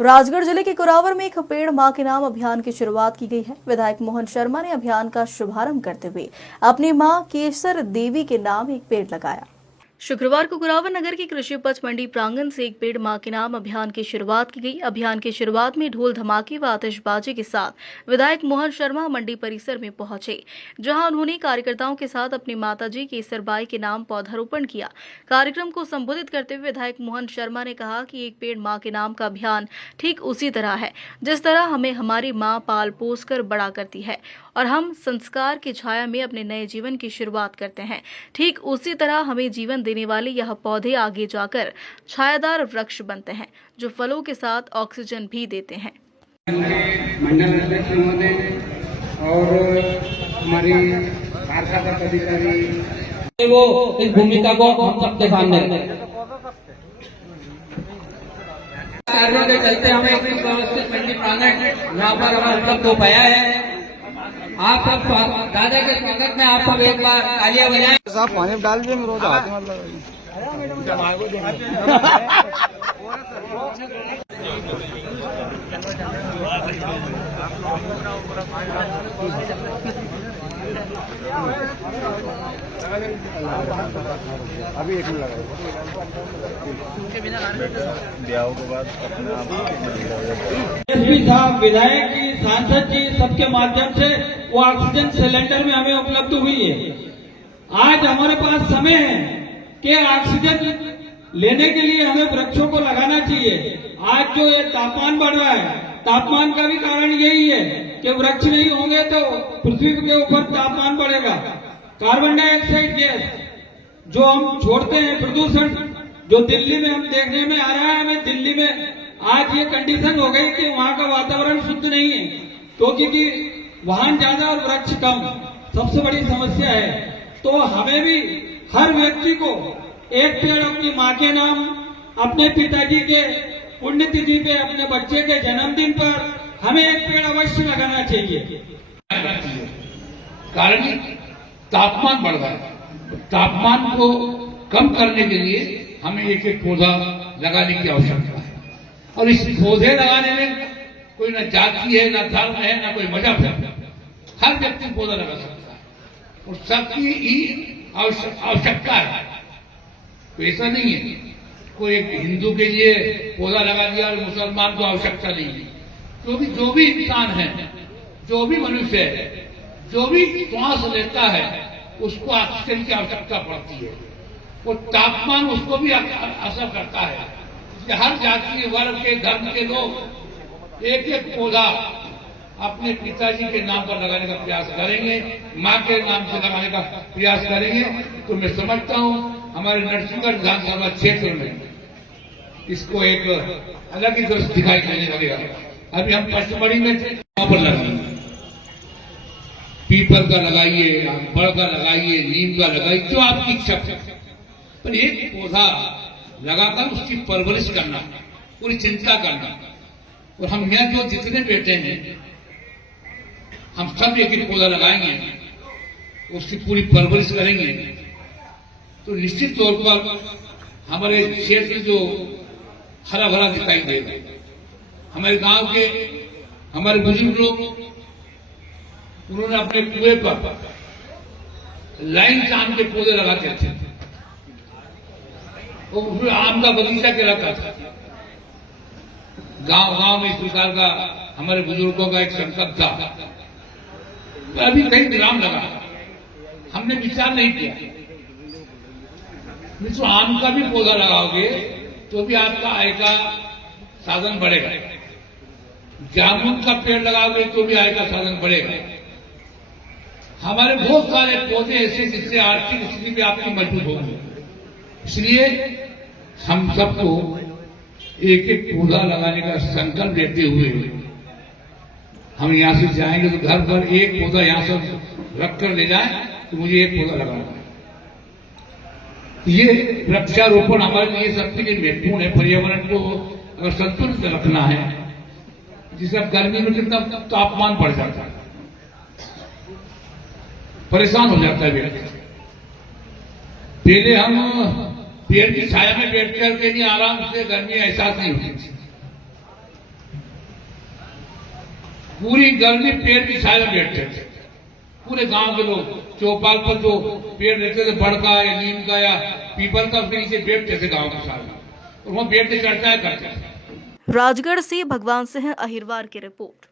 राजगढ़ जिले के कुरावर में एक पेड़ मां के नाम अभियान की शुरुआत की गई है। विधायक मोहन शर्मा ने अभियान का शुभारंभ करते हुए अपनी मां केसर देवी के नाम एक पेड़ लगाया। शुक्रवार को कुरावर नगर की कृषि उपज मंडी प्रांगण से एक पेड़ मां के नाम अभियान की शुरुआत की गई। अभियान की शुरुआत में ढोल धमाके व आतिशबाजी के साथ विधायक मोहन शर्मा मंडी परिसर में पहुंचे, जहां उन्होंने कार्यकर्ताओं के साथ अपनी माताजी केसरबाई के नाम पौधारोपण किया। कार्यक्रम को संबोधित करते हुए विधायक मोहन शर्मा ने कहा कि एक पेड़ मां के नाम का अभियान ठीक उसी तरह है जिस तरह हमें हमारी मां पाल पोस कर बड़ा करती है और हम संस्कार की छाया में अपने नए जीवन की शुरुआत करते हैं। ठीक उसी तरह हमें जीवन देने वाले यह पौधे आगे जाकर छायादार वृक्ष बनते हैं जो फलों के साथ ऑक्सीजन भी देते हैं। मंडल अध्यक्ष महोदय और हमारी कार्यकर्ता पदाधिकारी वो इस भूमिका को हम सबके सामने कार्यों के चलते हमें एक व्यवस्थित मंडी प्रांगण यहाँ पर हमें उपलब्ध हो पाया है। आप सब दादा के स्वागत में आप सब एक बार तालियां बजाएं। साहब पानी में डाल दिए रोज हाथ में अभी एक मिनट लगा ब्याह के बाद एसपी साहब, विधायक जी, सांसद जी, सबके माध्यम से वो ऑक्सीजन सिलेंडर में हमें उपलब्ध हुई है। आज हमारे पास समय है कि ऑक्सीजन लेने के लिए हमें वृक्षों को लगाना चाहिए। आज जो ये तापमान बढ़ रहा है, तापमान का भी कारण यही है कि वृक्ष नहीं होंगे तो पृथ्वी के ऊपर तापमान बढ़ेगा। कार्बन डाइऑक्साइड गैस जो हम छोड़ते हैं, प्रदूषण जो दिल्ली में हम देखने में आ रहा है, हमें दिल्ली में आज ये कंडीशन हो गई कि वहाँ का वातावरण शुद्ध नहीं है, तो क्योंकि वाहन ज्यादा और वृक्ष कम, सबसे बड़ी समस्या है। तो हमें भी हर व्यक्ति को एक पेड़ अपनी माँ के नाम, अपने पिताजी के पुण्यतिथि पे, अपने बच्चे के जन्मदिन पर हमें एक पेड़ अवश्य लगाना चाहिए। कारण तापमान बढ़ रहा है, तापमान को कम करने के लिए हमें एक एक पौधा लगाने की आवश्यकता है। और इस पौधे लगाने में कोई न जाति है, न धर्म है, न कोई मजहब है, हर व्यक्ति पौधा लगा सकता है और सबकी ही आवश्यकता है। तो ऐसा नहीं है कोई एक हिंदू के लिए पौधा लगा दिया और मुसलमान को आवश्यकता नहीं है। क्योंकि जो भी इंसान है, जो भी मनुष्य है, जो भी श्वास लेता है, उसको ऑक्सीजन की आवश्यकता पड़ती है। वो तापमान उसको भी असर करता है। इसलिए हर जाति, वर्ग के, धर्म के लोग एक एक पौधा अपने पिताजी के नाम पर लगाने का प्रयास करेंगे, माँ के नाम से लगाने का प्रयास करेंगे। तो मैं समझता हूँ हमारे नरसिंहगढ़ विधानसभा क्षेत्र में इसको एक अलग ही दृश्य दिखाई देने लगेगा। अभी हम पचमढ़ी में थे, वहां पर लगाएंगे, पीपल का लगाइए, बड़ का लगाइए, नीम का लगाइए, जो आपकी इच्छा है, पर एक पौधा लगाकर उसकी परवरिश करना, पूरी चिंता करना। और हम यहाँ जो जितने बैठे हैं, हम सब एक एक पौधा लगाएंगे, उसकी पूरी परवरिश करेंगे, तो निश्चित तौर पर हमारे क्षेत्र जो हरा भरा दिखाई देगा। हमारे गांव के हमारे बुजुर्ग लोग, उन्होंने अपने कुएं पर लाइन से आम के पौधे लगाते थे और उसमें आम का बगीचा कहलाता था। गांव गांव में इस प्रकार का हमारे बुजुर्गों का एक संकल्प था। तो अभी कहीं विराम लगा, हमने विचार नहीं किया। तो आम का भी पौधा लगाओगे तो भी आपका आय का साधन बढ़ेगा, जामुन का पेड़ लगाओगे तो भी आय का साधन बढ़ेगा। हमारे बहुत सारे पौधे ऐसे जिससे आर्थिक स्थिति भी आपकी मजबूत होगी। इसलिए हम सबको एक एक पौधा लगाने का संकल्प लेते हुए हम यहाँ से जाएंगे तो घर पर एक पौधा यहाँ से रख कर ले जाए तो मुझे एक पौधा लगाना है। ये वृक्षारोपण हमारे लिए सबसे महत्वपूर्ण है। पर्यावरण को अगर संतुलित रखना है, जिससे गर्मी में कितना तापमान बढ़ जाता है, परेशान हो जाता है व्यक्ति। पहले हम पेड़ की छाया में बैठ करके नहीं आराम से गर्मी एहसास नहीं होती थी। पूरी गर्मी पेड़ की छाया में बैठते थे। पूरे गांव के लोग चौपाल पर जो पेड़ रहते थे, बड़ का या नीम का या पीपल का, उसके नीचे बैठते थे गांव के साथ, और वहाँ बैठ के चर्चाएं करते थे। राजगढ़ से भगवान सिंह अहिरवार की रिपोर्ट।